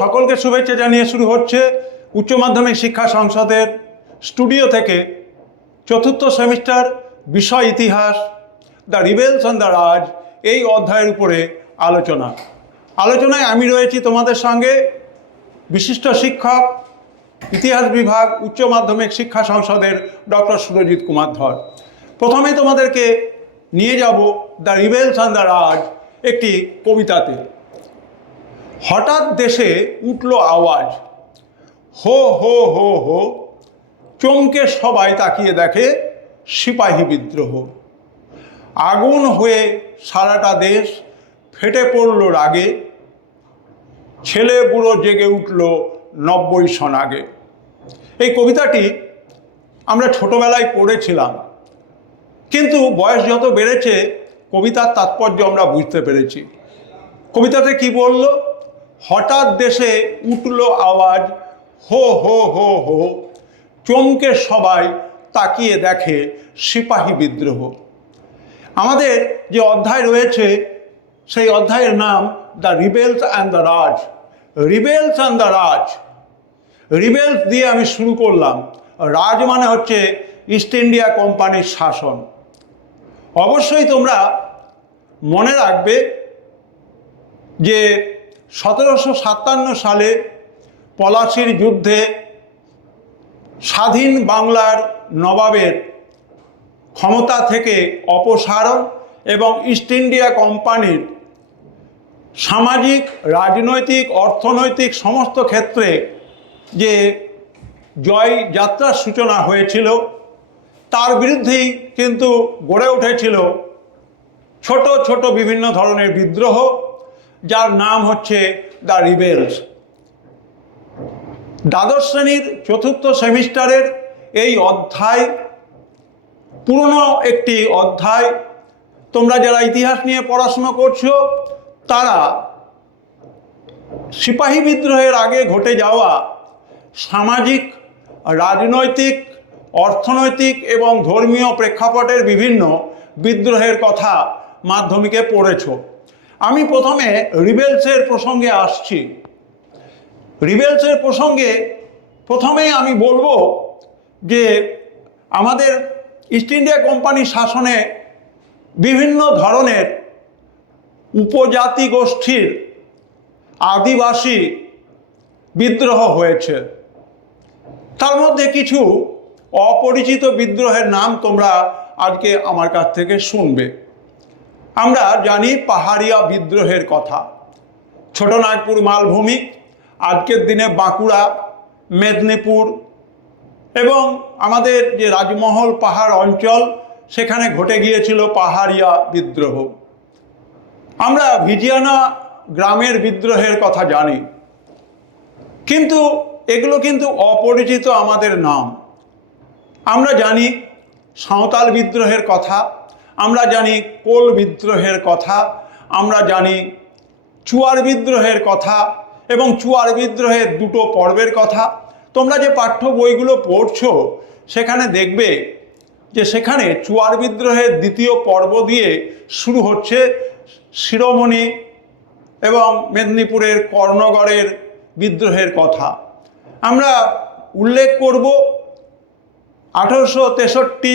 সকলকে শুভেচ্ছা জানিয়ে শুরু হচ্ছে উচ্চ মাধ্যমিক শিক্ষা সংসদের স্টুডিও থেকে চতুর্থ সেমিস্টার বিষয় ইতিহাস দ্য রিবেলস অ্যান্ড দ্য রাজ এই অধ্যায়ের উপরে আলোচনায় আমি রয়েছি তোমাদের সঙ্গে বিশিষ্ট শিক্ষক ইতিহাস বিভাগ উচ্চ মাধ্যমিক শিক্ষা সংসদের ডক্টর সুরজিৎ কুমার ধর। প্রথমে তোমাদেরকে নিয়ে যাব দ্য রিবেলস অ্যান্ড দ্য রাজ একটি কবিতাতে। হঠাৎ দেশে উঠল আওয়াজ, হো হো হো হো, চমকে সবাই তাকিয়ে দেখে সিপাহী বিদ্রোহ। আগুন হয়ে সারাটা দেশ ফেটে পড়ল রাগে, ছেলে বুড়ো জেগে উঠল 90 সন আগে। এই কবিতাটি আমরা ছোটবেলায় পড়েছিলাম, কিন্তু বয়স যত বেড়েছে কবিতার তাৎপর্য আমরা বুঝতে পেরেছি। কবিতাতে কি বলল? হঠাৎ দেশে উঠল আওয়াজ, হো হো হো হো, চমকে সবাই তাকিয়ে দেখে সিপাহী বিদ্রোহ। আমাদের যে অধ্যায় রয়েছে সেই অধ্যায়ের নাম the রিবেলস and the Raj. রিবেলস and the রাজ, রিবেলস দিয়ে আমি শুরু করলাম। রাজ মানে হচ্ছে ইস্ট ইন্ডিয়া কোম্পানির শাসন। অবশ্যই তোমরা মনে রাখবে যে 1757 সালে পলাশির যুদ্ধে স্বাধীন বাংলার নবাবের ক্ষমতা থেকে অপসারণ এবং ইস্ট ইন্ডিয়া কোম্পানির সামাজিক, রাজনৈতিক, অর্থনৈতিক সমস্ত ক্ষেত্রে যে জয় যাত্রার সূচনা হয়েছিল তার বিরুদ্ধেই কিন্তু গড়ে উঠেছিল ছোট ছোট বিভিন্ন ধরনের বিদ্রোহ, যার নাম হচ্ছে দ্য রিবেলস। দ্বাদশ শ্রেণীর চতুর্থ সেমিস্টারের এই অধ্যায় পুরনো একটি অধ্যায়। তোমরা যারা ইতিহাস নিয়ে পড়াশুনো করছো তারা সিপাহী বিদ্রোহের আগে ঘটে যাওয়া সামাজিক, রাজনৈতিক, অর্থনৈতিক এবং ধর্মীয় প্রেক্ষাপটের বিভিন্ন বিদ্রোহের কথা মাধ্যমিকে পড়েছ। আমি প্রথমে রিবেলসের প্রসঙ্গে আসছি। রিবেলসের প্রসঙ্গে প্রথমেই আমি বলবো যে আমাদের ইস্ট ইন্ডিয়া কোম্পানির শাসনে বিভিন্ন ধরনের উপজাতি গোষ্ঠীর আদিবাসী বিদ্রোহ হয়েছে। তার মধ্যে কিছু অপরিচিত বিদ্রোহের নাম তোমরা আজকে আমার কাছ থেকে শুনবে। আমরা জানি পাহাড়িয়া বিদ্রোহের কথা। ছোটনাগপুর মালভূমি, আজকের দিনে বাঁকুড়া, মেদিনীপুর এবং আমাদের যে রাজমহল পাহাড় অঞ্চল, সেখানে ঘটে গিয়েছিল পাহাড়িয়া বিদ্রোহ। আমরা ভিজিয়ানা গ্রামের বিদ্রোহের কথা জানি, কিন্তু এগুলো কিন্তু অপরিচিত আমাদের নাম। আমরা জানি সাঁওতাল বিদ্রোহের কথা, আমরা জানি কোল বিদ্রোহের কথা, আমরা জানি চুয়ার বিদ্রোহের কথা এবং চুয়ার বিদ্রোহের দুটো পর্বের কথা। তোমরা যে পাঠ্য বইগুলো পড়ছো সেখানে দেখবে যে সেখানে চুয়ার বিদ্রোহের দ্বিতীয় পর্ব দিয়ে শুরু হচ্ছে শিরোমণি এবং মেদিনীপুরের কর্ণগড়ের বিদ্রোহের কথা। আমরা উল্লেখ করব 1863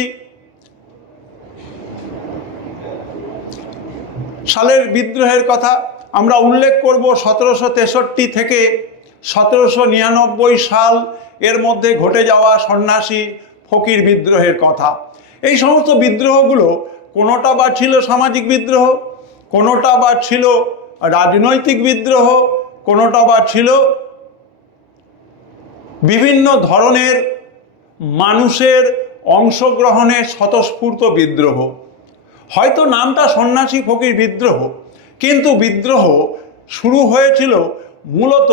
সালের বিদ্রোহের কথা। আমরা উল্লেখ করব 1763 থেকে 1799 সাল এর মধ্যে ঘটে যাওয়া সন্ন্যাসী ফকির বিদ্রোহের কথা। এই সমস্ত বিদ্রোহগুলো কোনোটা বা ছিল সামাজিক বিদ্রোহ, কোনোটা বা ছিল রাজনৈতিক বিদ্রোহ, কোনোটা বা ছিল বিভিন্ন ধরনের মানুষের অংশগ্রহণে স্বতঃস্ফূর্ত বিদ্রোহ। হয়তো নামটা সন্ন্যাসী ফকির বিদ্রোহ, কিন্তু বিদ্রোহ শুরু হয়েছিল মূলত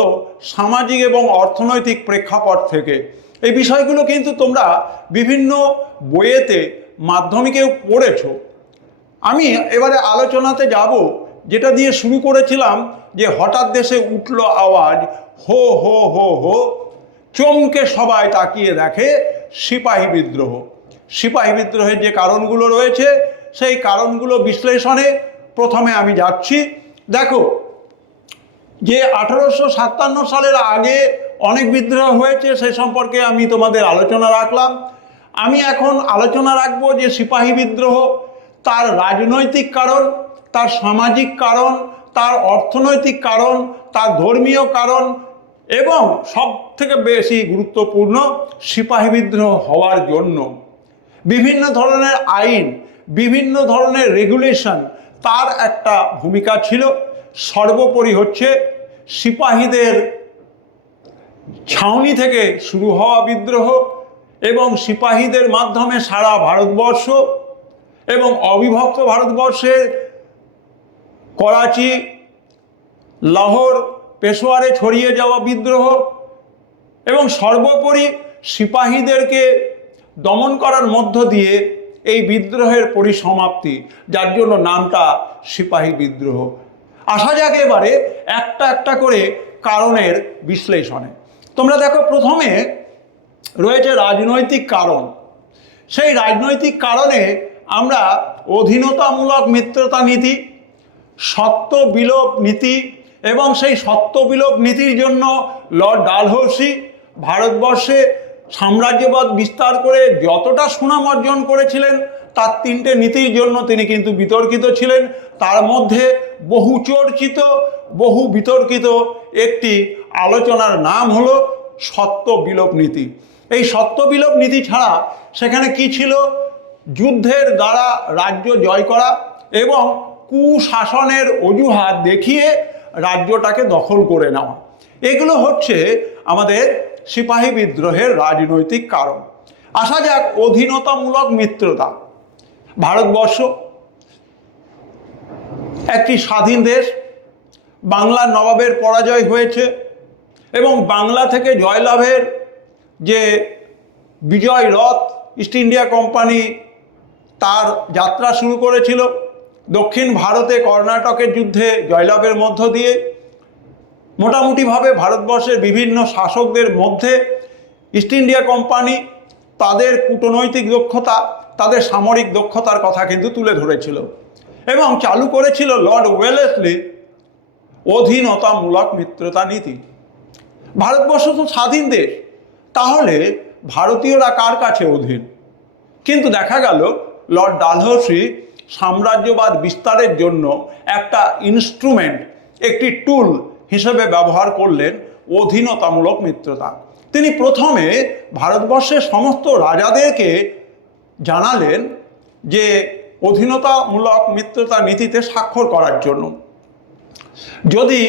সামাজিক এবং অর্থনৈতিক প্রেক্ষাপট থেকে। এই বিষয়গুলো কিন্তু তোমরা বিভিন্ন বইয়েতে মাধ্যমিকেও পড়েছো। আমি এবারে আলোচনাতে যাব যেটা দিয়ে শুরু করেছিলাম, যে হঠাৎ দেশে উঠল আওয়াজ, হো হো হো হো, চমকে সবাই তাকিয়ে দেখে সিপাহী বিদ্রোহ। সিপাহী বিদ্রোহের যে কারণগুলো রয়েছে সেই কারণগুলো বিশ্লেষণে প্রথমে আমি যাচ্ছি। দেখো, যে 1857 সালের আগে অনেক বিদ্রোহ হয়েছে সে সম্পর্কে আমি তোমাদের আলোচনা রাখলাম। আমি এখন আলোচনা রাখবো যে সিপাহী বিদ্রোহ, তার রাজনৈতিক কারণ, তার সামাজিক কারণ, তার অর্থনৈতিক কারণ, তার ধর্মীয় কারণ এবং সব থেকে বেশি গুরুত্বপূর্ণ সিপাহী বিদ্রোহ হওয়ার জন্য বিভিন্ন ধরনের আইন, বিভিন্ন ধরনের রেগুলেশন তার একটা ভূমিকা ছিল। সর্বোপরি হচ্ছে সিপাহীদের ছাউনি থেকে শুরু হওয়া বিদ্রোহ এবং সিপাহীদের মাধ্যমে সারা ভারতবর্ষ এবং অবিভক্ত ভারতবর্ষের করাচি, লাহোর, পেশোয়ারে ছড়িয়ে যাওয়া বিদ্রোহ এবং সর্বোপরি সিপাহীদেরকে দমন করার মধ্য দিয়ে এই বিদ্রোহের পরিসমাপ্তি, যার জন্য নামটা সিপাহী বিদ্রোহ। আসা যাক এবারে একটা একটা করে কারণের বিশ্লেষণে। তোমরা দেখো, প্রথমে রয়েছে রাজনৈতিক কারণ। সেই রাজনৈতিক কারণে আমরা অধীনতামূলক মিত্রতা নীতি, সত্ত্ব বিলোপ নীতি এবং সেই সত্ত্ব বিলোপ নীতির জন্য লর্ড ডালহৌসি ভারতবর্ষে সাম্রাজ্যবাদ বিস্তার করে যতটা সুনাম অর্জন করেছিলেন তার তিনটে নীতির জন্য তিনি কিন্তু বিতর্কিত ছিলেন। তার মধ্যে বহু চর্চিত, বহু বিতর্কিত একটি আলোচনার নাম হলো সত্ত্ব বিলোপ নীতি। এই সত্ত্ব বিলোপ নীতি ছাড়া সেখানে কি ছিল? যুদ্ধের দ্বারা রাজ্য জয় করা এবং কুশাসনের অজুহাত দেখিয়ে রাজ্যটাকে দখল করে নেওয়া, এগুলো হচ্ছে আমাদের সিপাহী বিদ্রোহের রাজনৈতিক কারণ। আসা যাক অধীনতামূলক মিত্রতা। ভারতবর্ষ একটি স্বাধীন দেশ, বাংলার নবাবের পরাজয় হয়েছে এবং বাংলা থেকে জয়লাভের যে বিজয় রথ ইস্ট ইন্ডিয়া কোম্পানি তার যাত্রা শুরু করেছিল দক্ষিণ ভারতে কর্ণাটকের যুদ্ধে জয়লাভের মধ্য দিয়ে। মোটামুটিভাবে ভারতবর্ষের বিভিন্ন শাসকদের মধ্যে ইস্ট ইন্ডিয়া কোম্পানি তাদের কূটনৈতিক দক্ষতা, তাদের সামরিক দক্ষতার কথা কিন্তু তুলে ধরেছিল এবং চালু করেছিল লর্ড ওয়েলেসলি অধীনতামূলক মিত্রতা নীতি। ভারতবর্ষ তো স্বাধীন দেশ, তাহলে ভারতীয়রা কার কাছে অধীন? কিন্তু দেখা গেল লর্ড ডালহৌসি সাম্রাজ্যবাদ বিস্তারের জন্য একটা ইনস্ট্রুমেন্ট, একটি টুল হিসেবে ব্যবহার করলেন অধীনতামূলক মিত্রতা। তিনি প্রথমে ভারতবর্ষের সমস্ত রাজাদেরকে জানালেন যে অধীনতামূলক মিত্রতা নীতিতে স্বাক্ষর করার জন্য। যদি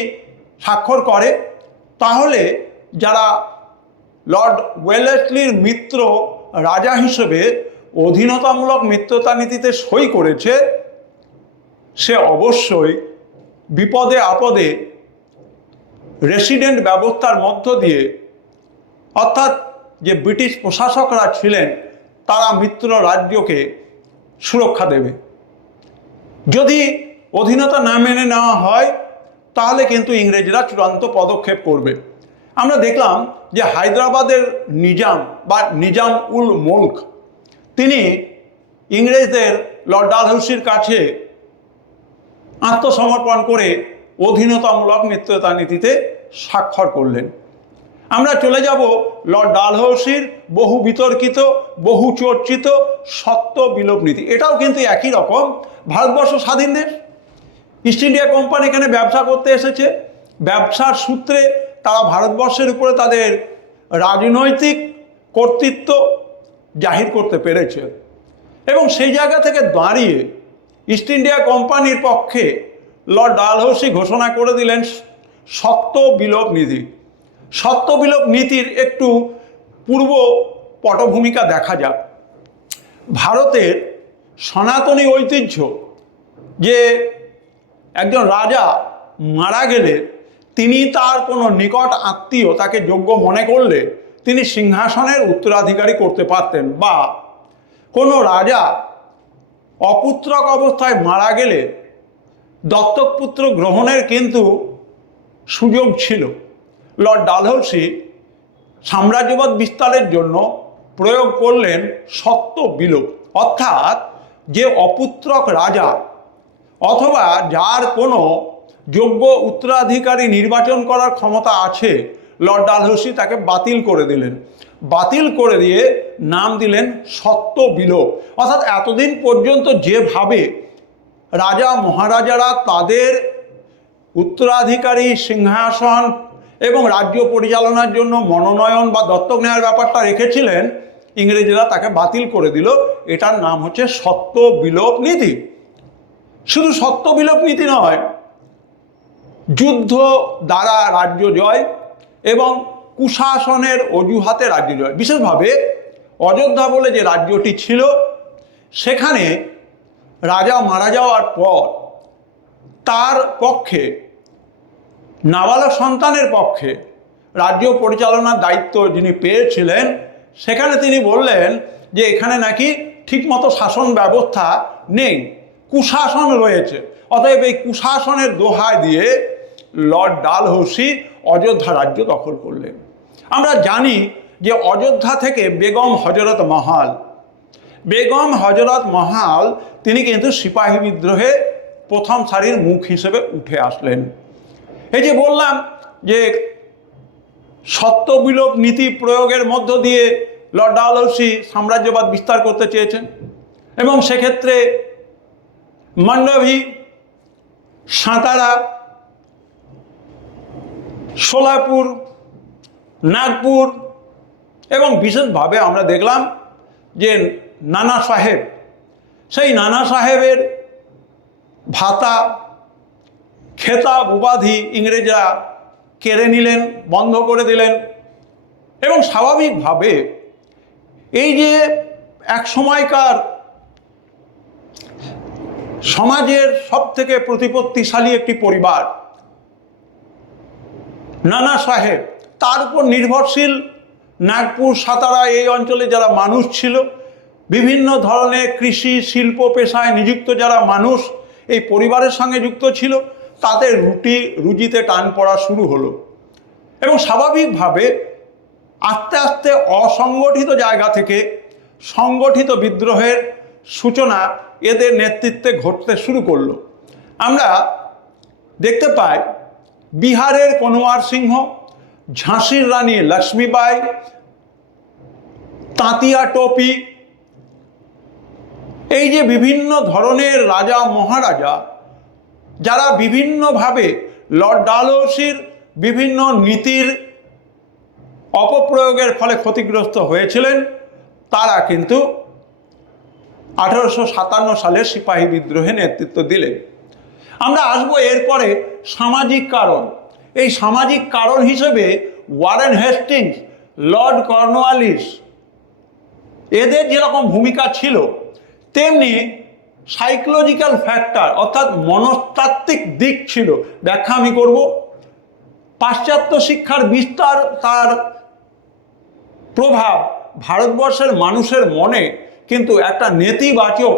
স্বাক্ষর করে তাহলে যারা লর্ড ওয়েলেসলির মিত্র রাজা হিসেবে অধীনতামূলক মিত্রতা নীতিতে সই করেছে, সে অবশ্যই বিপদে আপদে রেসিডেন্ট ব্যবস্থার মধ্য দিয়ে, অর্থাৎ যে ব্রিটিশ প্রশাসকরা ছিলেন তারা মিত্র রাজ্যকে সুরক্ষা দেবে। যদি অধীনতা না মেনে নেওয়া হয় তাহলে কিন্তু ইংরেজরা চূড়ান্ত পদক্ষেপ করবে। আমরা দেখলাম যে হায়দ্রাবাদের নিজাম বা নিজাম উল মুলক তিনি ইংরেজদের লর্ড ডালহৌসির কাছে আত্মসমর্পণ করে অধীনতামূলক মিত্রতা নীতিতে স্বাক্ষর করলেন। আমরা চলে যাব লর্ড ডালহৌসির বহু বিতর্কিত, বহু চর্চিত সত্ত্ব বিলোপ নীতি। এটাও কিন্তু একই রকম। ভারতবর্ষ স্বাধীন দেশ, ইস্ট ইন্ডিয়া কোম্পানি এখানে ব্যবসা করতে এসেছে, ব্যবসার সূত্রে তারা ভারতবর্ষের উপরে তাদের রাজনৈতিক কর্তৃত্ব জাহির করতে পেরেছে এবং সেই জায়গা থেকে দাঁড়িয়ে ইস্ট ইন্ডিয়া কোম্পানির পক্ষে লর্ড ডালহৌসি ঘোষণা করে দিলেন সত্ত্ব বিলোপ নীতি। সত্ত্ব বিলোপ নীতির একটু পূর্ব পটভূমিকা দেখা যাক। ভারতের সনাতনী ঐতিহ্য যে একজন রাজা মারা গেলে তিনি তার কোনো নিকট আত্মীয় তাকে যোগ্য মনে করলে তিনি সিংহাসনের উত্তরাধিকারী করতে পারতেন, বা কোনো রাজা অপুত্রক অবস্থায় মারা গেলে দত্তক পুত্র গ্রহণের কিন্তু সুযোগ ছিল। লর্ড ডালহৌসি সাম্রাজ্যবাদ বিস্তারের জন্য প্রয়োগ করলেন সত্ত্ব বিলোপ, অর্থাৎ যে অপুত্রক রাজা অথবা যার কোনো যোগ্য উত্তরাধিকারী নির্বাচন করার ক্ষমতা আছে, লর্ড ডালহৌসি তাকে বাতিল করে দিলেন। বাতিল করে দিয়ে নাম দিলেন সত্ত্ব বিলোপ। অর্থাৎ এতদিন পর্যন্ত যেভাবে রাজা মহারাজারা তাদের উত্তরাধিকারী সিংহাসন এবং রাজ্য পরিচালনার জন্য মনোনয়ন বা দত্তক নেওয়ার ব্যাপারটা রেখেছিলেন, ইংরেজরা তাকে বাতিল করে দিল। এটার নাম হচ্ছে সত্ত্ব বিলোপ নীতি। শুধু সত্ত্ব বিলোপ নীতি নয়, যুদ্ধ দ্বারা রাজ্য জয় এবং কুশাসনের অজুহাতে রাজ্য জয়। বিশেষভাবে অযোধ্যা বলে যে রাজ্যটি ছিল, সেখানে রাজা মারা যাওয়ার পর তার পক্ষে, নাবালক সন্তানের পক্ষে রাজ্য পরিচালনার দায়িত্ব যিনি পেয়েছিলেন, সেখানে তিনি বললেন যে এখানে নাকি ঠিকমতো শাসন ব্যবস্থা নেই, কুশাসন রয়েছে। অতএব এই কুশাসনের দোহাই দিয়ে লর্ড ডালহৌসি অযোধ্যা রাজ্য দখল করলেন। আমরা জানি যে অযোধ্যা থেকে বেগম হজরত মহাল তিনি কিন্তু সিপাহী বিদ্রোহে প্রথম সারির মুখ হিসেবে উঠে আসলেন। এই যে বললাম যে সত্ত্ব বিলোপ নীতি প্রয়োগের মধ্য দিয়ে লর্ড ডালহৌসি সাম্রাজ্যবাদ বিস্তার করতে চেয়েছেন, এবং সেক্ষেত্রে মান্ডভি, সাঁতারা, সোলাপুর, নাগপুর এবং বিশেষভাবে আমরা দেখলাম যে নানা সাহেব, সেই নানা সাহেবের ভাতা, খেতাব, উপাধি ইংরেজরা কেড়ে নিলেন, বন্ধ করে দিলেন। এবং স্বাভাবিকভাবে এই যে এক সময়কার সমাজের সবথেকে প্রতিপত্তিশালী একটি পরিবার নানা সাহেব, তার উপর নির্ভরশীল নাগপুর, সাতারা এই অঞ্চলে যারা মানুষ ছিল, বিভিন্ন ধরনের কৃষি শিল্প পেশায় নিযুক্ত যারা মানুষ এই পরিবারের সঙ্গে যুক্ত ছিল, তাদের রুজিতে টান পড়া শুরু হলো। এবং স্বাভাবিকভাবে আস্তে আস্তে অসংগঠিত জায়গা থেকে সংগঠিত বিদ্রোহের সূচনা এদের নেতৃত্বে ঘটতে শুরু করলো। আমরা দেখতে পাই বিহারের কনওয়ার সিংহ, ঝাঁসির রানী লক্ষ্মীবাই, তাঁতিয়া টোপি, এই যে বিভিন্ন ধরনের রাজা মহারাজা যারা বিভিন্নভাবে লর্ড ডালহৌসির বিভিন্ন নীতির অপপ্রয়োগের ফলে ক্ষতিগ্রস্ত হয়েছিলেন, তারা কিন্তু 1857 সালের সিপাহী বিদ্রোহে নেতৃত্ব দিলেন। আমরা আসবো এরপরে সামাজিক কারণ। এই সামাজিক কারণ হিসেবে ওয়ারেন হেস্টিংস, লর্ড কর্নওয়ালিস এদের যেরকম ভূমিকা ছিল, তেমনি সাইকোলজিক্যাল ফ্যাক্টর অর্থাৎ মনস্তাত্ত্বিক দিক ছিল। ব্যাখ্যা আমি করব। পাশ্চাত্য শিক্ষার বিস্তার, তার প্রভাব ভারতবর্ষের মানুষের মনে কিন্তু একটা নেতিবাচক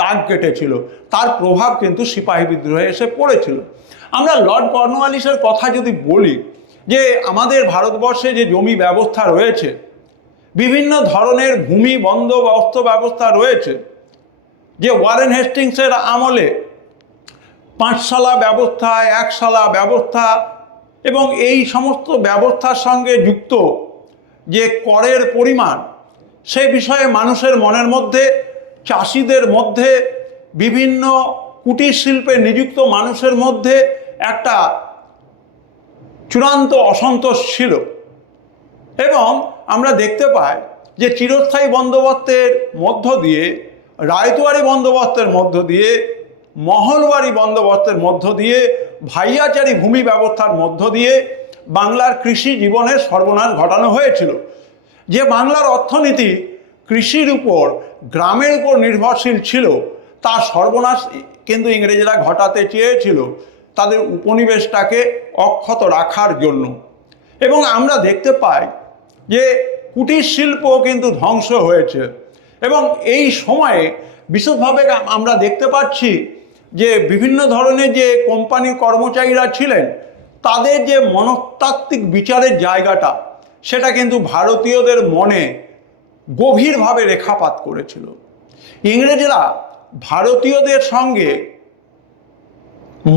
দাগ কেটেছিল। তার প্রভাব কিন্তু সিপাহী বিদ্রোহে এসে পড়েছিল। আমরা লর্ড কর্নওয়ালিসের কথা যদি বলি, যে আমাদের ভারতবর্ষে যে জমি ব্যবস্থা রয়েছে, বিভিন্ন ধরনের ভূমি বন্দোবস্ত ব্যবস্থা রয়েছে, যে ওয়ারেন হেস্টিংসের আমলে পাঁচশালা ব্যবস্থা, একশালা ব্যবস্থা এবং এই সমস্ত ব্যবস্থার সঙ্গে যুক্ত যে করের পরিমাণ, সে বিষয়ে মানুষের মনের মধ্যে, চাষিদের মধ্যে, বিভিন্ন কুটির শিল্পে নিযুক্ত মানুষের মধ্যে একটা চূড়ান্ত অসন্তোষ ছিল। এবং আমরা দেখতে পাই যে চিরস্থায়ী বন্দোবস্তের মধ্য দিয়ে, রায়তওয়ারি বন্দোবস্তের মধ্য দিয়ে, মহলবাড়ি বন্দোবস্তের মধ্য দিয়ে, ভাইয়াচারী ভূমি ব্যবস্থার মধ্য দিয়ে বাংলার কৃষি জীবনের সর্বনাশ ঘটানো হয়েছিল। যে বাংলার অর্থনীতি কৃষির উপর, গ্রামের উপর নির্ভরশীল ছিল, তার সর্বনাশ কিন্তু ইংরেজরা ঘটাতে চেয়েছিল তাদের উপনিবেশটাকে অক্ষত রাখার জন্য। এবং আমরা দেখতে পাই যে কুটির শিল্প কিন্তু ধ্বংস হয়েছে। এবং এই সময়ে বিশেষভাবে আমরা দেখতে পাচ্ছি যে বিভিন্ন ধরনের যে কোম্পানির কর্মচারীরা ছিলেন, তাদের যে মনস্তাত্ত্বিক বিচারের জায়গাটা, সেটা কিন্তু ভারতীয়দের মনে গভীরভাবে রেখাপাত করেছিল। ইংরেজরা ভারতীয়দের সঙ্গে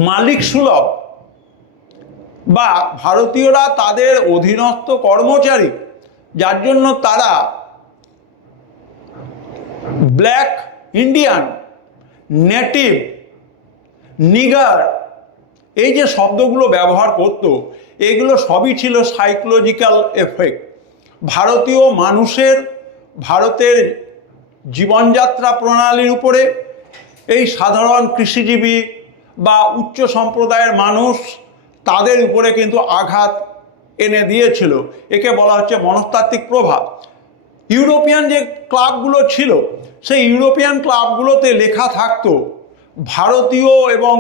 মালিক সুলভ বা ভারতীয়রা তাদের অধীনস্থ কর্মচারী, যার জন্য তারা ব্ল্যাক ইন্ডিয়ান, নেটিভ, নিগার এই যে শব্দগুলো ব্যবহার করত, এগুলো সবই ছিল সাইকোলজিক্যাল এফেক্ট। ভারতীয় মানুষের, ভারতের জীবনযাত্রা প্রণালীর উপরে এই সাধারণ কৃষিজীবী বা উচ্চ সম্প্রদায়ের মানুষ, তাদের উপরে কিন্তু আঘাত এনে দিয়েছিল। একে বলা হচ্ছে মনস্তাত্ত্বিক প্রভাব। ইউরোপিয়ান যে ক্লাবগুলো ছিল, সেই ইউরোপিয়ান ক্লাবগুলোতে লেখা থাকতো ভারতীয় এবং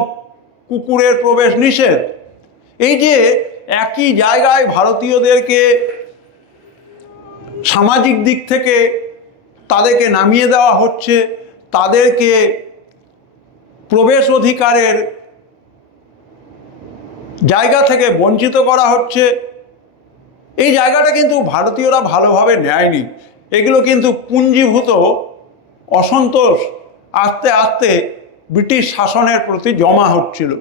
কুকুরের প্রবেশ নিষেধ। এই যে একই জায়গায় ভারতীয়দেরকে সামাজিক দিক থেকে তাদেরকে নামিয়ে দেওয়া হচ্ছে, তাদেরকে প্রবেশ অধিকারের জায়গা থেকে বঞ্চিত করা হচ্ছে, এই জায়গাটা কিন্তু ভারতীয়রা ভালোভাবে নেয়নি। এগুলো কিন্তু পুঞ্জীভূত অসন্তোষ আস্তে আস্তে ব্রিটিশ শাসনের প্রতি জমা হচ্ছিল।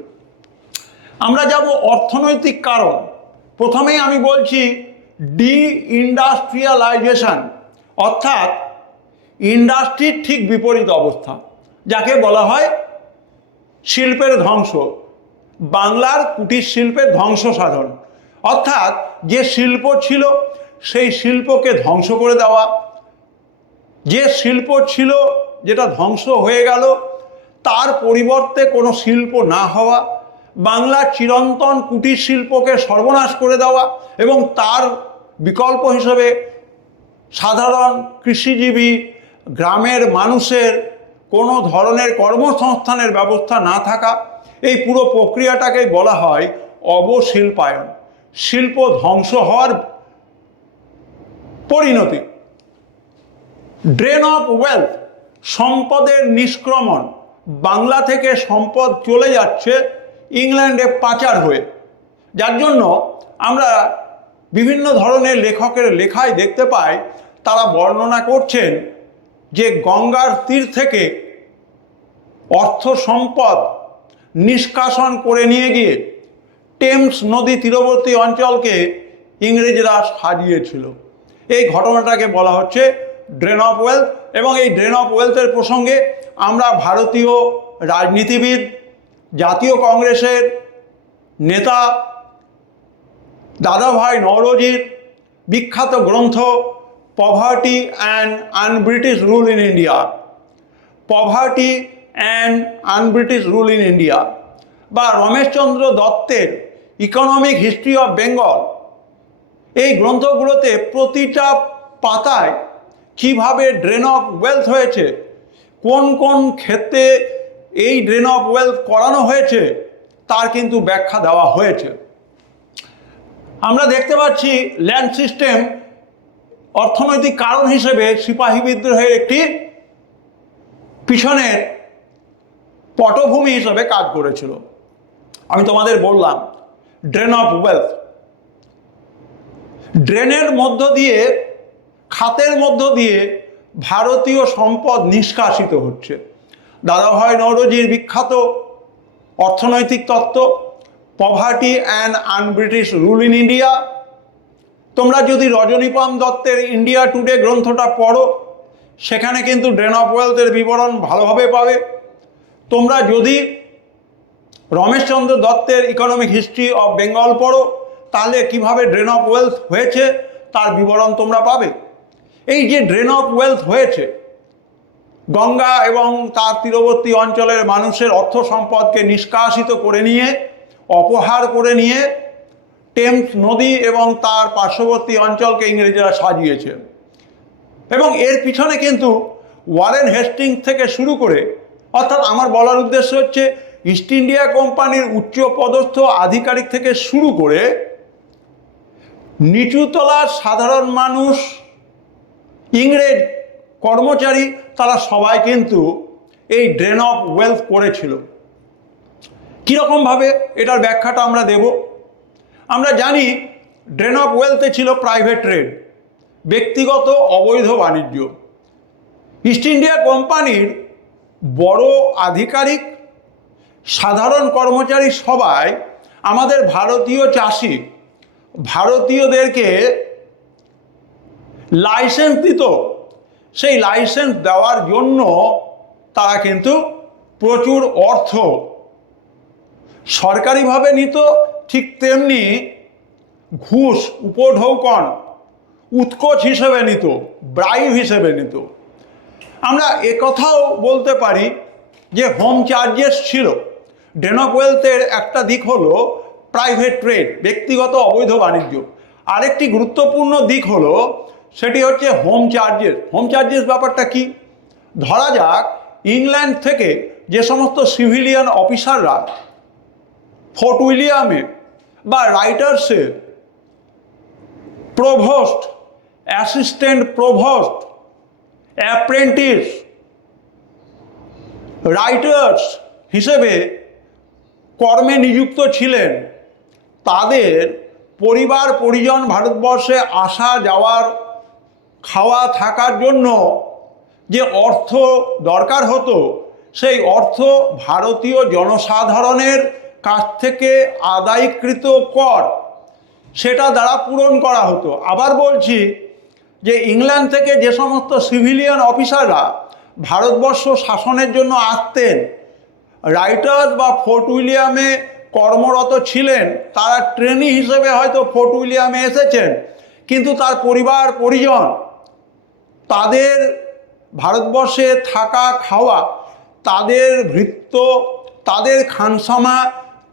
আমরা যাব অর্থনৈতিক কারণ। প্রথমেই আমি বলছি ডি ইন্ডাস্ট্রিয়ালাইজেশন, অর্থাৎ ইন্ডাস্ট্রির ঠিক বিপরীত অবস্থা, যাকে বলা হয় শিল্পের ধ্বংস, বাংলার কুটির শিল্পের ধ্বংস সাধন। অর্থাৎ যে শিল্প ছিল সেই শিল্পকে ধ্বংস করে দেওয়া, যে শিল্প ছিল যেটা ধ্বংস হয়ে গেল তার পরিবর্তে কোনো শিল্প না হওয়া, বাংলার চিরন্তন কুটির শিল্পকে সর্বনাশ করে দেওয়া এবং তার বিকল্প হিসেবে সাধারণ কৃষিজীবী গ্রামের মানুষের কোনো ধরনের কর্মসংস্থানের ব্যবস্থা না থাকা, এই পুরো প্রক্রিয়াটাকেই বলা হয় অবশিল্পায়ন, শিল্প ধ্বংস হওয়ার পরিণতি। ড্রেন অফ ওয়েলথ, সম্পদের নিষ্ক্রমণ, বাংলা থেকে সম্পদ চলে যাচ্ছে ইংল্যান্ডে পাচার হয়ে, যার জন্য আমরা বিভিন্ন ধরনের লেখকের লেখায় দেখতে পাই তারা বর্ণনা করছেন যে গঙ্গার তীর থেকে অর্থ সম্পদ নিষ্কাশন করে নিয়ে গিয়ে টেমস নদী তীরবর্তী অঞ্চলকে ইংরেজরা সাজিয়েছিল। এই ঘটনাটাকে বলা হচ্ছে ড্রেন অফ ওয়েলথ। এবং এই ড্রেন অফ ওয়েলথের প্রসঙ্গে আমরা ভারতীয় রাজনীতিবিদ, জাতীয় কংগ্রেসের নেতা দাদাভাই নওরোজির বিখ্যাত গ্রন্থ poverty and un-British rule in India, poverty and un-British rule in India, বা রমেশচন্দ্র দত্তের ইকোনমিক হিস্ট্রি অফ বেঙ্গল, এই গ্রন্থগুলোতে প্রতিটা পাতায় কিভাবে ড্রেন অফ ওয়েলথ হয়েছে, কোন কোন ক্ষেত্রে এই ড্রেন অফ ওয়েলথ করানো হয়েছে তার কিন্তু ব্যাখ্যা দেওয়া হয়েছে। আমরা দেখতে পাচ্ছি ল্যান্ড সিস্টেম অর্থনৈতিক কারণ হিসেবে সিপাহী বিদ্রোহের একটি পিছনের পটভূমি হিসেবে কাজ করেছিল। আমি তোমাদের বললাম ড্রেন অফ ওয়েলথ, ড্রেনের মধ্য দিয়ে, খাতের মধ্য দিয়ে ভারতীয় সম্পদ নিষ্কাশিত হচ্ছে। দাদাভাই নওরোজির বিখ্যাত অর্থনৈতিক তত্ত্ব poverty and un-British rule in India, তোমরা যদি রজনীপাল দত্তের ইন্ডিয়া টুডে গ্রন্থটা পড়ো সেখানে কিন্তু ড্রেন অফ ওয়েলথের বিবরণ ভালোভাবে পাবে। তোমরা যদি রমেশচন্দ্র দত্তের ইকোনমিক হিস্ট্রি অফ বেঙ্গল পড়ো তাহলে কিভাবে ড্রেন অফ ওয়েলথ হয়েছে তার বিবরণ তোমরা পাবে। এই যে ড্রেন অফ ওয়েলথ হয়েছে, গঙ্গা এবং তার তীরবর্তী অঞ্চলের মানুষের অর্থ সম্পদকে নিষ্কাশিত করে নিয়ে, অপহার করে নিয়ে টেমস নদী এবং তার পার্শ্ববর্তী অঞ্চলকে ইংরেজরা সাজিয়েছে। এবং এর পিছনে কিন্তু ওয়ারেন হেস্টিংস থেকে শুরু করে, অর্থাৎ আমার বলার উদ্দেশ্য হচ্ছে ইস্ট ইন্ডিয়া কোম্পানির উচ্চ পদস্থ আধিকারিক থেকে শুরু করে নিচুতলার সাধারণ মানুষ, ইংরেজ কর্মচারী, তারা সবাই কিন্তু এই ড্রেন অফ ওয়েলথ করেছিল। কীরকমভাবে এটার ব্যাখ্যাটা আমরা দেব। আমরা জানি ড্রেন অফ ওয়েলথে ছিল প্রাইভেট ট্রেড, ব্যক্তিগত অবৈধ বাণিজ্য। ইস্ট ইন্ডিয়া কোম্পানির বড় আধিকারিক, সাধারণ কর্মচারী সবাই আমাদের ভারতীয় চাষি ভারতীয়দেরকে লাইসেন্স দিত, সেই লাইসেন্স দেওয়ার জন্য তারা কিন্তু প্রচুর অর্থ সরকারিভাবে নিত, ঠিক তেমনি ঘুষ উপঢৌকন উৎকোচ হিসেবে নিত, ব্রাইব হিসেবে নিত। আমরা একথাও বলতে পারি যে হোম চার্জেস ছিল। ড্রেন অফ ওয়েলথের একটা দিক হলো প্রাইভেট ট্রেড, ব্যক্তিগত অবৈধ বাণিজ্য। আরেকটি গুরুত্বপূর্ণ দিক হলো সেটি হচ্ছে হোম চার্জেস। হোম চার্জেস ব্যাপারটা কি? ধরা যাক ইংল্যান্ড থেকে যে সমস্ত সিভিলিয়ান অফিসাররা ফোর্ট উইলিয়ামে বা রাইটার্সে provost, assistant provost, apprentice, writers হিসেবে কর্মে নিযুক্ত ছিলেন, তাদের পরিবার পরিজন ভারতবর্ষে আসা যাওয়ার, খাওয়া থাকার জন্য যে অর্থ দরকার হতো, সেই অর্থ ভারতীয় জনসাধারণের কাছ থেকে আদায়কৃত কর সেটা দ্বারা পূরণ করা হতো। আবার বলছি যে ইংল্যান্ড থেকে যে সমস্ত সিভিলিয়ান অফিসাররা ভারতবর্ষ শাসনের জন্য আসতেন, রাইটার্স বা ফোর্ট উইলিয়ামে কর্মরত ছিলেন, তারা ট্রেনি হিসেবে হয়তো ফোর্ট উইলিয়ামে এসেছেন, কিন্তু তার পরিবার পরিজন, তাদের ভারতবর্ষে থাকা খাওয়া, তাদের ভৃত্য, তাদের খানসামা,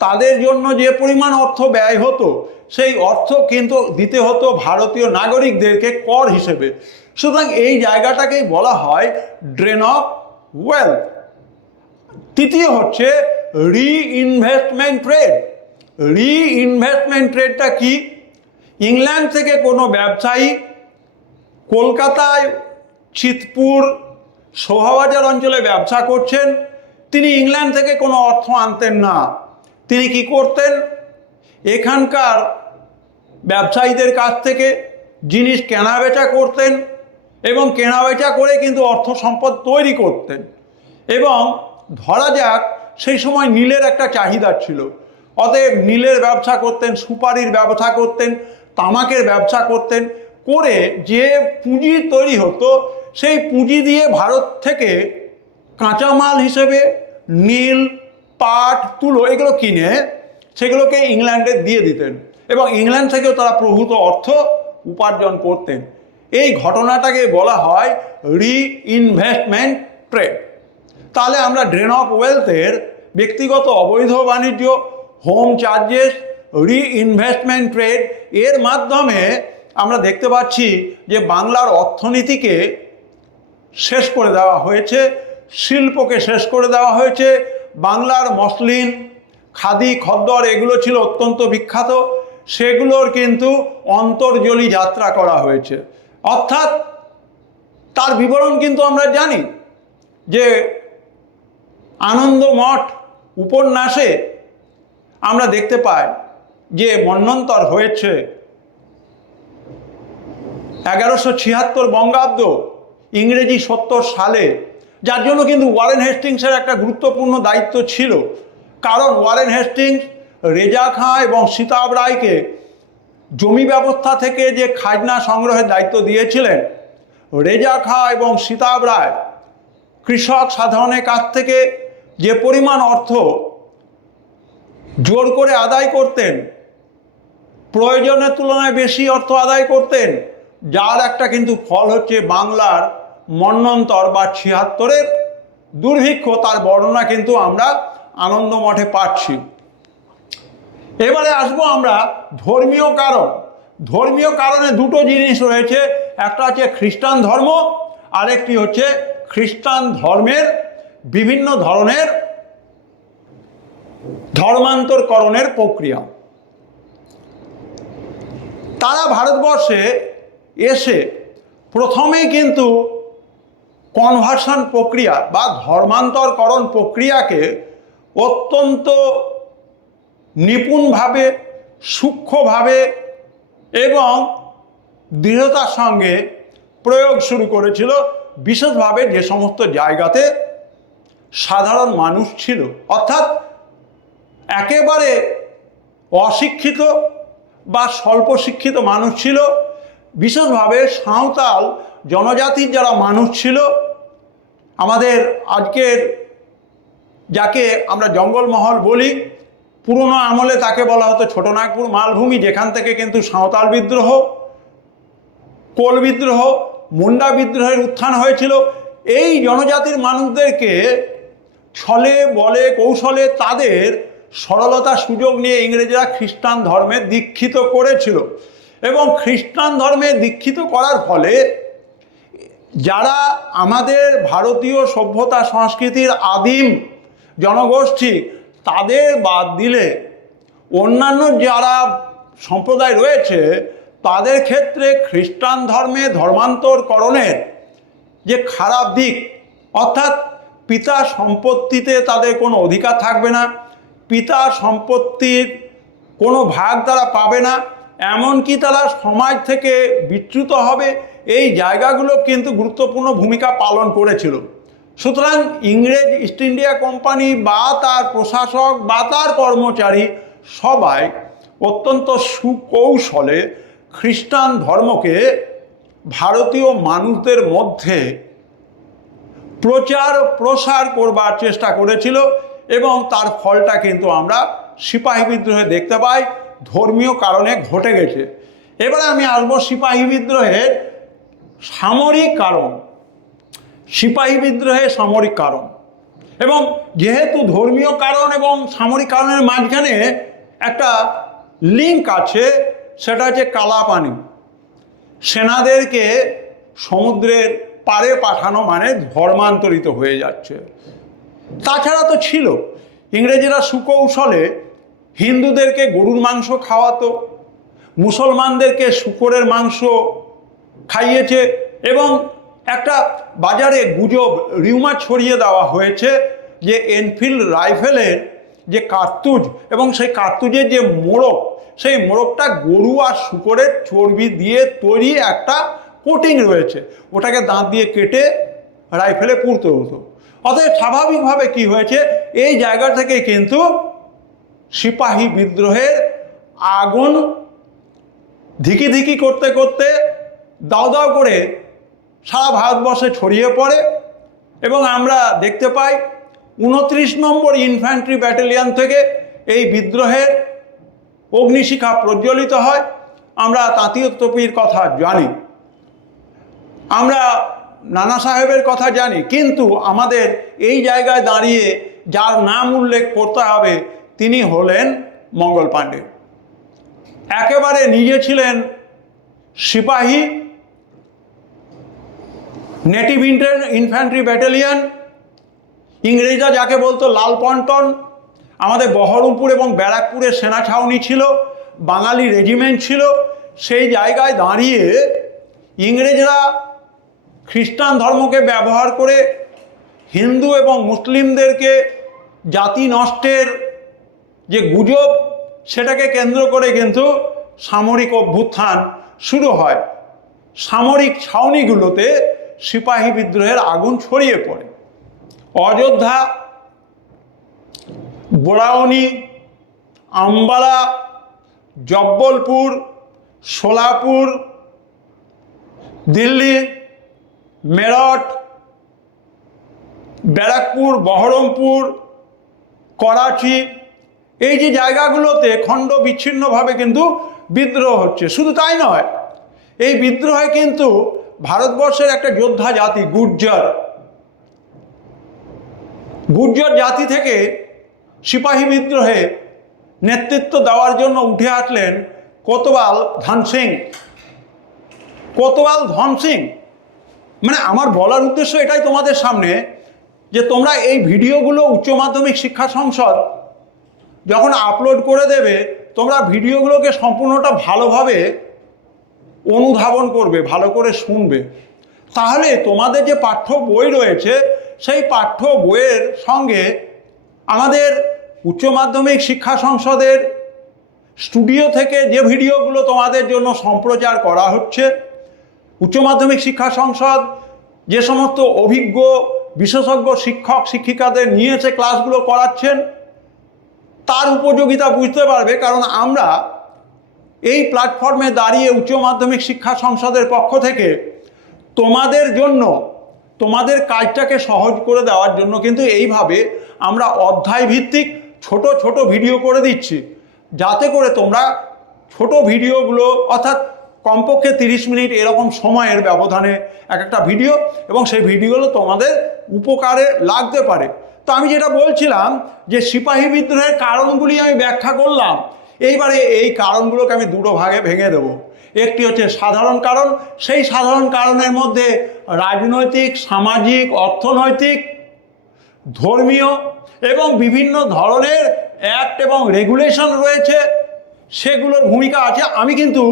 তাদের জন্য যে পরিমাণ অর্থ ব্যয় হতো, সেই অর্থ কিন্তু দিতে হতো ভারতীয় নাগরিকদেরকে কর হিসেবে। সুতরাং এই জায়গাটাকেই বলা হয় ড্রেন অফ ওয়েলথ। তৃতীয় হচ্ছে রিইনভেস্টমেন্ট ট্রেড। রিইনভেস্টমেন্ট ট্রেডটা কি? ইংল্যান্ড থেকে কোনো ব্যবসায়ী কলকাতায় চিতপুর শোভাবাজার অঞ্চলে ব্যবসা করছেন, তিনি ইংল্যান্ড থেকে কোনো অর্থ আনতেন না। তিনি কি করতেন? এখানকার ব্যবসায়ীদের কাছ থেকে জিনিস কেনাবেচা করতেন এবং কেনাবেচা করে কিন্তু অর্থ সম্পদ তৈরি করতেন। এবং ধরা যাক সেই সময় নীলের একটা চাহিদা ছিল, অতএব নীলের ব্যবসা করতেন, সুপারির ব্যবসা করতেন, তামাকের ব্যবসা করতেন, করে যে পুঁজি তৈরি হতো সেই পুঁজি দিয়ে ভারত থেকে কাঁচামাল হিসেবে নীল, পাট, তুলো এগুলো কিনে সেগুলোকে ইংল্যান্ডে দিয়ে দিতেন এবং ইংল্যান্ড থেকেও তারা প্রভূত অর্থ উপার্জন করতেন। এই ঘটনাটাকে বলা হয় রিইনভেস্টমেন্ট ট্রেড। তাহলে আমরা ড্রেন অফ ওয়েলথের ব্যক্তিগত অবৈধ বাণিজ্য, হোম চার্জেস, রিইনভেস্টমেন্ট ট্রেড এর মাধ্যমে আমরা দেখতে পাচ্ছি যে বাংলার অর্থনীতিকে শেষ করে দেওয়া হয়েছে, শিল্পকে শেষ করে দেওয়া হয়েছে। বাংলার মসলিন, খাদি, খদ্দর এগুলো ছিল অত্যন্ত বিখ্যাত, সেগুলোর কিন্তু অন্তর্জলি যাত্রা করা হয়েছে। অর্থাৎ তার বিবরণ কিন্তু আমরা জানি যে আনন্দমঠ উপন্যাসে আমরা দেখতে পাই যে মন্বন্তর হয়েছে 1176 বঙ্গাব্দ, ইংরেজি 70 সালে, যার জন্য কিন্তু ওয়ারেন হেস্টিংসের একটা গুরুত্বপূর্ণ দায়িত্ব ছিল। কারণ ওয়ারেন হেস্টিংস রেজা খাঁ এবং সীতাব রায়কে জমি ব্যবস্থা থেকে যে খাজনা সংগ্রহের দায়িত্ব দিয়েছিলেন, রেজা খাঁ এবং সীতাব রায় কৃষক সাধারণের কাছ থেকে যে পরিমাণ অর্থ জোর করে আদায় করতেন, প্রয়োজনের তুলনায় বেশি অর্থ আদায় করতেন, যার একটা কিন্তু ফল হচ্ছে বাংলার মন্বন্তর বা 76-এর দুর্ভিক্ষ। তার বর্ণনা কিন্তু আমরা আনন্দমঠে পাচ্ছি। এবারে আসবো আমরা ধর্মীয় কারণ। ধর্মীয় কারণে দুটো জিনিস রয়েছে, একটা হচ্ছে খ্রিস্টান ধর্ম, আরেকটি হচ্ছে খ্রিস্টান ধর্মের বিভিন্ন ধরনের ধর্মান্তরকরণের প্রক্রিয়া। তারা ভারতবর্ষে এসে প্রথমেই কিন্তু কনভার্সন প্রক্রিয়া বা ধর্মান্তরকরণ প্রক্রিয়াকে অত্যন্ত নিপুণভাবে, সূক্ষ্মভাবে এবং দৃঢ়তার সঙ্গে প্রয়োগ শুরু করেছিল, বিশেষভাবে যে সমস্ত জায়গাতে সাধারণ মানুষ ছিল। অর্থাৎ একেবারে অশিক্ষিত বা স্বল্প শিক্ষিত মানুষ ছিল, বিশেষভাবে সাঁওতাল জনজাতির যারা মানুষ ছিল, আমাদের আজকের যাকে আমরা জঙ্গলমহল বলি, পুরনো আমলে তাকে বলা হতো ছোটনাগপুর মালভূমি, যেখান থেকে কিন্তু সাঁওতাল বিদ্রোহ, কোল বিদ্রোহ, মুন্ডা বিদ্রোহের উত্থান হয়েছিল। এই জনজাতির মানুষদেরকে ছলে বলে কৌশলে তাদের সরলতা সুযোগ নিয়ে ইংরেজরা খ্রিস্টান ধর্মে দীক্ষিত করেছিল, এবং খ্রিস্টান ধর্মে দীক্ষিত করার ফলে যারা আমাদের ভারতীয় সভ্যতা সংস্কৃতির আদিম জনগোষ্ঠী, তাদের বাদ দিলে অন্যান্য যারা সম্প্রদায় রয়েছে তাদের ক্ষেত্রে খ্রিস্টান ধর্মে ধর্মান্তরকরণের যে খারাপ দিক, অর্থাৎ পিতা সম্পত্তিতে তাদের কোনো অধিকার থাকবে না, পিতা সম্পত্তির কোনো ভাগ তারা পাবে না, এমনকি তারা সমাজ থেকে বিচ্যুত হবে, এই জায়গাগুলো কিন্তু গুরুত্বপূর্ণ ভূমিকা পালন করেছিল। সুতরাং ইংরেজ ইস্ট ইন্ডিয়া কোম্পানি বা তার প্রশাসক বা তার কর্মচারী সবাই অত্যন্ত সুকৌশলে খ্রিস্টান ধর্মকে ভারতীয় মানুষদের মধ্যে প্রচার প্রসার করবার চেষ্টা করেছিল, এবং তার ফলটা কিন্তু আমরা সিপাহী বিদ্রোহে দেখতে পাই, ধর্মীয় কারণে ঘটে গেছে। এবারে আমি আসবো সিপাহী বিদ্রোহের সামরিক কারণ। সিপাহী বিদ্রোহে সামরিক কারণ, এবং যেহেতু ধর্মীয় কারণ এবং সামরিক কারণের মাঝখানে একটা লিঙ্ক আছে, সেটা হচ্ছে কালাপানি। সেনাদেরকে সমুদ্রের পারে পাঠানো মানে ধর্মান্তরিত হয়ে যাচ্ছে। তাছাড়া তো ছিল, ইংরেজরা সুকৌশলে হিন্দুদেরকে গরুর মাংস খাওয়াতো, মুসলমানদেরকে শূকরের মাংস খাইয়েছে, এবং একটা বাজারে গুজব রিউমার ছড়িয়ে দেওয়া হয়েছে যে এনফিল্ড রাইফেলের যে কার্তুজ এবং সেই কার্তুজের যে মোড়ক, সেই মোড়কটা গরু আর শূকরের চর্বি দিয়ে তৈরি একটা কোটিং রয়েছে, ওটাকে দাঁত দিয়ে কেটে রাইফেলে পুরতে হতো। অতএব স্বাভাবিকভাবে কি হয়েছে, এই জায়গা থেকে কিন্তু সিপাহী বিদ্রোহের আগুন ধিকি ধিকি করতে করতে দাও দাও করে সারা ভারতবর্ষে ছড়িয়ে পড়ে, এবং আমরা দেখতে পাই 29 নম্বর ইনফ্যান্ট্রি ব্যাটালিয়ন থেকে এই বিদ্রোহের অগ্নিশিখা প্রজ্বলিত হয়। আমরা তাঁতীয় তোপির কথা জানি, আমরা নানা সাহেবের কথা জানি, কিন্তু আমাদের এই জায়গায় দাঁড়িয়ে যার নাম উল্লেখ করতে হবে তিনি হলেন মঙ্গল পাণ্ডে। একেবারে নিজে ছিলেন সিপাহী, নেটিভ ইনফ্যান্ট্রি ব্যাটালিয়ন, ইংরেজরা যাকে বলতো লালপন্টন। আমাদের বহরমপুর এবং ব্যারাকপুরে সেনা ছাউনি ছিল, বাঙালি রেজিমেন্ট ছিল। সেই জায়গায় দাঁড়িয়ে ইংরেজরা খ্রিস্টান ধর্মকে ব্যবহার করে হিন্দু এবং মুসলিমদেরকে জাতি নষ্টের যে গুজব, সেটাকে কেন্দ্র করে কিন্তু সামরিক অভ্যুত্থান শুরু হয়। সামরিক ছাউনিগুলোতে সিপাহী বিদ্রোহের আগুন ছড়িয়ে পড়ে। অযোধ্যা, বোরাউনি, আম্বালা, জব্বলপুর, সোলাপুর, দিল্লি, মেরঠ, ব্যারাকপুর, বহরমপুর, করাচি, এই যে জায়গাগুলোতে খণ্ড বিচ্ছিন্নভাবে কিন্তু বিদ্রোহ হচ্ছে। শুধু তাই নয়, এই বিদ্রোহে কিন্তু ভারতবর্ষের একটা যোদ্ধা জাতি গুর্জর জাতি থেকে সিপাহী বিদ্রোহে নেতৃত্ব দেওয়ার জন্য উঠে আসলেন কোতওয়াল ধন সিং। মানে আমার বলার উদ্দেশ্য এটাই তোমাদের সামনে, যে তোমরা এই ভিডিওগুলো উচ্চ মাধ্যমিক শিক্ষা সংসদ যখন আপলোড করে দেবে, তোমরা ভিডিওগুলোকে সম্পূর্ণটা ভালোভাবে অনুধাবন করবে, ভালো করে শুনবে। তাহলে তোমাদের যে পাঠ্য বই রয়েছে, সেই পাঠ্য বইয়ের সঙ্গে আমাদের উচ্চ মাধ্যমিক শিক্ষা সংসদের স্টুডিও থেকে যে ভিডিওগুলো তোমাদের জন্য সম্প্রচার করা হচ্ছে, উচ্চ মাধ্যমিক শিক্ষা সংসদ যে সমস্ত অভিজ্ঞ বিশেষজ্ঞ শিক্ষক শিক্ষিকাদের নিয়ে এসে ক্লাসগুলো করাচ্ছেন, তার উপযোগিতা বুঝতে পারবে, কারণ আমরা এই প্ল্যাটফর্মে দাঁড়িয়ে উচ্চ মাধ্যমিক শিক্ষা সংসদের পক্ষ থেকে তোমাদের জন্য, তোমাদের কাজটাকে সহজ করে দেওয়ার জন্য কিন্তু এইভাবে আমরা অধ্যায় ভিত্তিক ছোট ছোট ভিডিও করে দিচ্ছি, যাতে করে তোমরা ছোট ভিডিওগুলো, অর্থাৎ কমপক্ষে 30 মিনিট এরকম সময়ের ব্যবধানে এক একটা ভিডিও, এবং সেই ভিডিওগুলো তোমাদের উপকারে লাগতে পারে। তো আমি যেটা বলছিলাম যে সিপাহী বিদ্রোহের কারণগুলি আমি ব্যাখ্যা করলাম, এইবারে এই কারণগুলোকে আমি দুটো ভাগে ভেঙে দেব। একটি হচ্ছে সাধারণ কারণ, সেই সাধারণ কারণের মধ্যে রাজনৈতিক, সামাজিক, অর্থনৈতিক, ধর্মীয় এবং বিভিন্ন ধরনের অ্যাক্ট এবং রেগুলেশন রয়েছে, সেগুলোর ভূমিকা আছে। আমি কিন্তু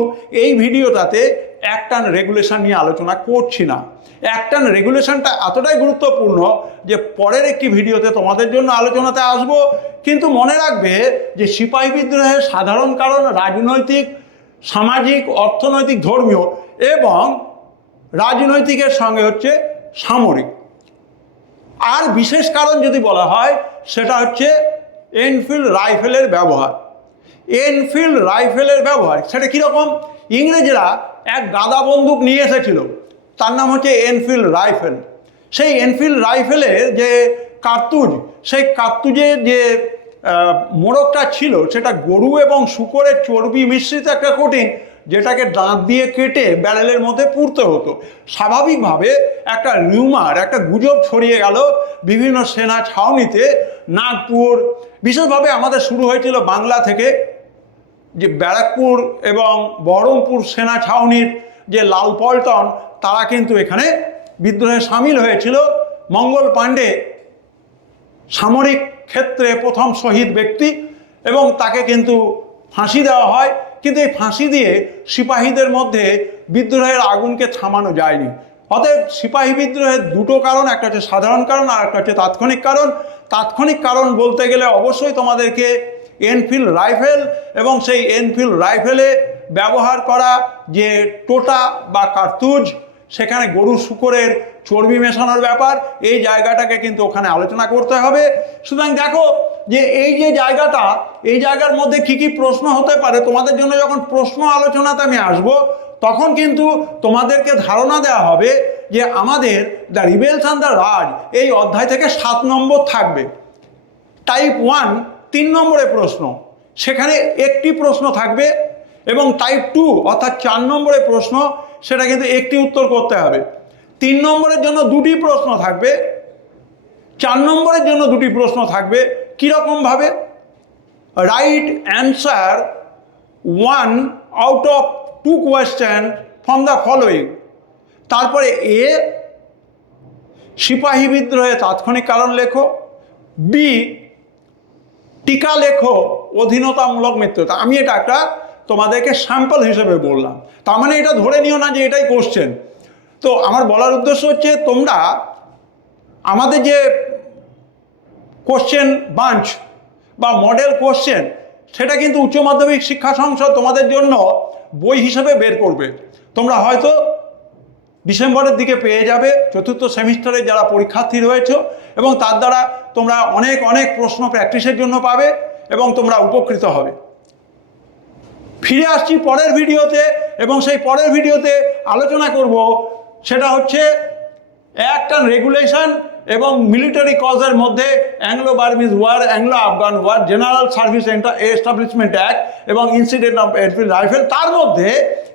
এই ভিডিওটাতে অ্যাক্ট অ্যান্ড রেগুলেশন নিয়ে আলোচনা করছি না। অ্যাক্ট অ্যান্ড রেগুলেশনটা এতটাই গুরুত্বপূর্ণ যে পরের একটি ভিডিওতে তোমাদের জন্য আলোচনাতে আসব। কিন্তু মনে রাখবে যে সিপাহী বিদ্রোহের সাধারণ কারণ রাজনৈতিক, সামাজিক, অর্থনৈতিক, ধর্মীয় এবং রাজনৈতিকের সঙ্গে হচ্ছে সামরিক। আর বিশেষ কারণ যদি বলা হয় সেটা হচ্ছে এনফিল্ড রাইফেলের ব্যবহার। এনফিল্ড রাইফেলের ব্যবহার সেটা কীরকম? ইংরেজরা এক গাদা বন্দুক নিয়ে এসেছিল, তার নাম হচ্ছে এনফিল্ড রাইফেল। সেই এনফিল্ড রাইফেলের যে কার্তুজ, সেই কার্তুজের যে মোড়কটা ছিল সেটা গরু এবং শূকরের চর্বি মিশ্রিত একটা কোটিং, যেটাকে দাঁত দিয়ে কেটে ব্যারেলের মধ্যে পুরতে হতো। স্বাভাবিকভাবে একটা রিউমার, একটা গুজব ছড়িয়ে গেল বিভিন্ন সেনা ছাউনিতে। নাগপুর, বিশেষভাবে আমাদের শুরু হয়েছিল বাংলা থেকে, যে ব্যারাকপুর এবং বহরমপুর সেনা ছাউনির যে লালপল্টন, তারা কিন্তু এখানে বিদ্রোহে সামিল হয়েছিল। মঙ্গল পাণ্ডে সামরিক ক্ষেত্রে প্রথম শহীদ ব্যক্তি, এবং তাকে কিন্তু ফাঁসি দেওয়া হয়। কিন্তু এই ফাঁসি দিয়ে সিপাহীদের মধ্যে বিদ্রোহের আগুনকে থামানো যায়নি। অতএব সিপাহী বিদ্রোহের দুটো কারণ, একটা হচ্ছে সাধারণ কারণ আর একটা হচ্ছে তাৎক্ষণিক কারণ। তাৎক্ষণিক কারণ বলতে গেলে অবশ্যই তোমাদেরকে এনফিল্ড রাইফেল এবং সেই এনফিল্ড রাইফেলে ব্যবহার করা যে টোটা বা কার্তুজ, সেখানে গরু শূকরের চর্বি মেশানোর ব্যাপার, এই জায়গাটাকে কিন্তু ওখানে আলোচনা করতে হবে। সুতরাং দেখো যে এই যে জায়গাটা, এই জায়গার মধ্যে কী কী প্রশ্ন হতে পারে, তোমাদের জন্য যখন প্রশ্ন আলোচনাতে আমি আসব তখন কিন্তু তোমাদেরকে ধারণা দেওয়া হবে যে আমাদের দ্য রিবেলস অ্যান্ড দ্য রাজ এই অধ্যায় থেকে 7 নম্বর থাকবে। টাইপ 1 3 নম্বরের প্রশ্ন, সেখানে একটি প্রশ্ন থাকবে, এবং টাইপ 2 অর্থাৎ 4 নম্বরের প্রশ্ন, সেটা কিন্তু একটি উত্তর করতে হবে। 3 নম্বরের জন্য 2টি প্রশ্ন থাকবে, 4 নম্বরের জন্য 2টি প্রশ্ন থাকবে। কীরকমভাবে? Right answer 1 out of 2 question from the following. তারপরে এ, সিপাহী বিদ্রোহে তাৎক্ষণিক কারণ লেখো। বি, টিকা লেখো অধীনতামূলক মিত্রতা। আমি এটা একটা তোমাদেরকে স্যাম্পল হিসেবে বললাম, তার মানে এটা ধরে নিও না যে এটাই কোশ্চেন। তো আমার বলার উদ্দেশ্য হচ্ছে তোমরা আমাদের যে কোশ্চেন বাঞ্চ বা মডেল কোশ্চেন, সেটা কিন্তু উচ্চ মাধ্যমিক শিক্ষা সংসদ তোমাদের জন্য বই হিসেবে বের করবে। তোমরা হয়তো ডিসেম্বরের দিকে পেয়ে যাবে, চতুর্থ সেমিস্টারে যারা পরীক্ষার্থী রয়েছে, এবং তার দ্বারা তোমরা অনেক অনেক প্রশ্ন প্র্যাকটিসের জন্য পাবে এবং তোমরা উপকৃত হবে। ফিরে আসছি পরের ভিডিওতে, এবং সেই পরের ভিডিওতে আলোচনা করব সেটা হচ্ছে অ্যাক্ট অ্যান্ড রেগুলেশন এবং মিলিটারি কজের মধ্যে Anglo Burmese war, Anglo Afghan war, general service establishment act এবং ইনসিডেন্ট অফ এনফিল্ড রাইফেল। তার মধ্যে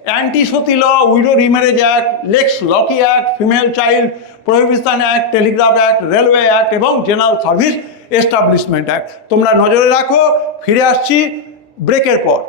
anti sati law, widow remarriage act, lex loci act, female child prohibition act, telegraph act, railway act এবং general service establishment act তোমরা নজরে রাখো। ফিরে আসছি ব্রেকের পর।